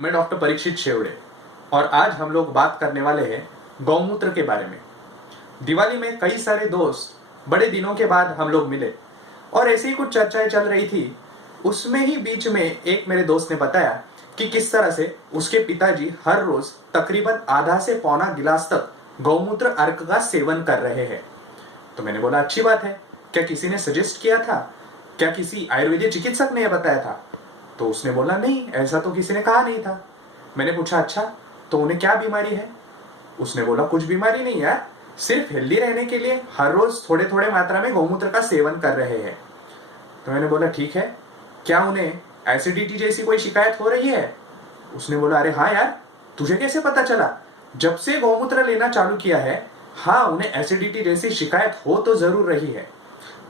मैं डॉक्टर परीक्षित शेवड़े और आज हम लोग बात करने वाले हैं गौमूत्र के बारे में। दिवाली में कई सारे दोस्त बड़े दिनों के बाद हम लोग मिले और ऐसी ही कुछ चर्चाएं चल रही थी। उसमें ही बीच में एक मेरे दोस्त ने बताया कि किस तरह से उसके पिताजी हर रोज तकरीबन आधा से पौना गिलास तक गौमूत्र अर्क का सेवन कर रहे हैं। तो मैंने बोला अच्छी बात है, क्या किसी ने सजेस्ट किया था? क्या किसी आयुर्वेदिक चिकित्सक ने यह बताया था? तो उसने बोला नहीं, ऐसा तो किसी ने कहा नहीं था। मैंने पूछा अच्छा, तो उन्हें क्या बीमारी है? उसने बोला कुछ बीमारी नहीं यार, सिर्फ हेल्दी रहने के लिए हर रोज थोड़े थोड़े मात्रा में गौमूत्र का सेवन कर रहे हैं। तो मैंने बोला ठीक है, क्या उन्हें एसिडिटी जैसी कोई शिकायत हो रही है? उसने बोला अरे हाँ यार, तुझे कैसे पता चला? जब से गौमूत्र लेना चालू किया है, हाँ उन्हें एसिडिटी जैसी शिकायत हो तो जरूर रही है।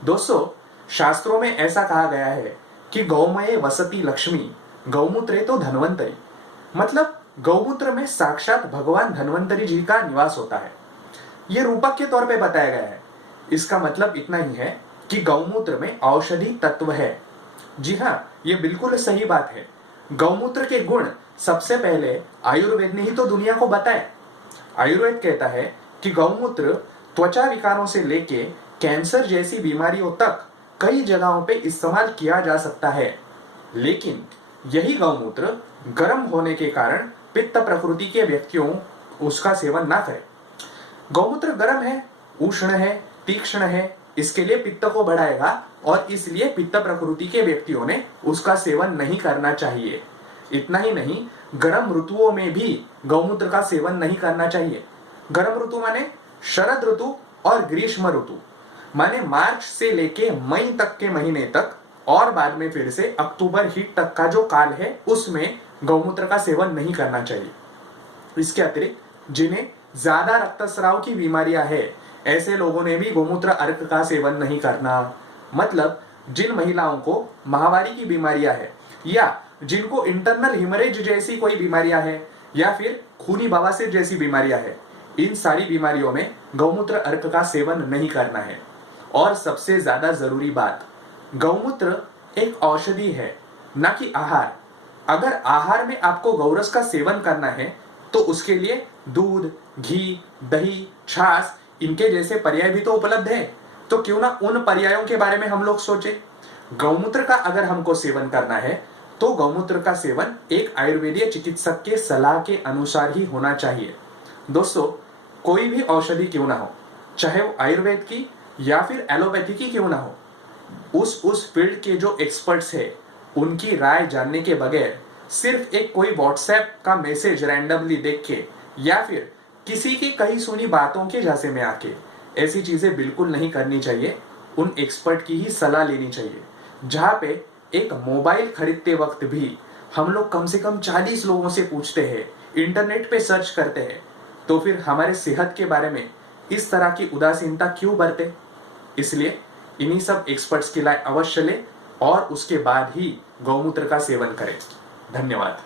दोस्तों, शास्त्रों में ऐसा कहा गया है कि गौमये वसति लक्ष्मी, गौमूत्रे तो धन्वंतरी। मतलब गौमूत्र में साक्षात भगवान धन्वंतरी जी का निवास होता है। यह रूपक के तौर पे बताया गया है। इसका मतलब इतना ही है कि गौमूत्र में औषधि तत्व है। जी हाँ, यह बिल्कुल सही बात है। गौमूत्र के गुण सबसे पहले आयुर्वेद ने ही तो दुनिया को बताए। आयुर्वेद कहता है कि गौमूत्र त्वचा विकारों से लेके कैंसर जैसी बीमारियों तक कई जगहों पे इस्तेमाल किया जा सकता है। लेकिन यही गौमूत्र गर्म होने के कारण पित्त प्रकृति के व्यक्तियों उसका सेवन ना करें। गौमूत्र गर्म है, उष्ण है, तीक्ष्ण है, इसके लिए पित्त को बढ़ाएगा और इसलिए पित्त प्रकृति के व्यक्तियों ने उसका सेवन नहीं करना चाहिए। इतना ही नहीं, गर्म ऋतुओं में भी गौमूत्र का सेवन नहीं करना चाहिए। गर्म ऋतु माने शरद ऋतु और ग्रीष्म ऋतु, माने मार्च से लेके मई तक के महीने तक और बाद में फिर से अक्टूबर हीट तक का जो काल है उसमें गौमूत्र का सेवन नहीं करना चाहिए। इसके अतिरिक्त जिन्हें ज्यादा रक्तस्राव की बीमारियां है, ऐसे लोगों ने भी गौमूत्र अर्क का सेवन नहीं करना। मतलब जिन महिलाओं को माहवारी की बीमारियां है या जिनको इंटरनल हिमरेज जैसी कोई बीमारियां है या फिर खूनी बवासीर जैसी बीमारियां है, इन सारी बीमारियों में गौमूत्र अर्क का सेवन नहीं करना है। और सबसे ज्यादा जरूरी बात, गौमूत्र एक औषधि है, ना कि आहार। अगर आहार में आपको गौरस का सेवन करना है तो उसके लिए दूध, घी, दही, छाछ इनके जैसे पर्याय भी तो उपलब्ध है। तो क्यों ना उन पर्यायों के बारे में हम लोग सोचें। गौमूत्र का अगर हमको सेवन करना है तो गौमूत्र का सेवन एक आयुर्वेदीय चिकित्सक के सलाह के अनुसार ही होना चाहिए। दोस्तों, कोई भी औषधि क्यों ना हो, चाहे वो आयुर्वेद की या फिर एलोपैथी की क्यों ना हो, उस फील्ड के जो एक्सपर्ट्स है उनकी राय जानने के बगैर सिर्फ एक कोई व्हाट्सएप का मैसेज रैंडमली देख के या फिर किसी की कही सुनी बातों के झांसे में आके ऐसी चीजें बिल्कुल नहीं करनी चाहिए। उन एक्सपर्ट की ही सलाह लेनी चाहिए। जहां पे एक मोबाइल खरीदते वक्त भी हम लोग कम से कम 40 लोगों से पूछते हैं, इंटरनेट पे सर्च करते हैं, तो फिर हमारे सेहत के बारे में इस तरह की उदासीनता क्यों बरते? इसलिए इन्हीं सब एक्सपर्ट्स की राय अवश्य लें और उसके बाद ही गौमूत्र का सेवन करें। धन्यवाद।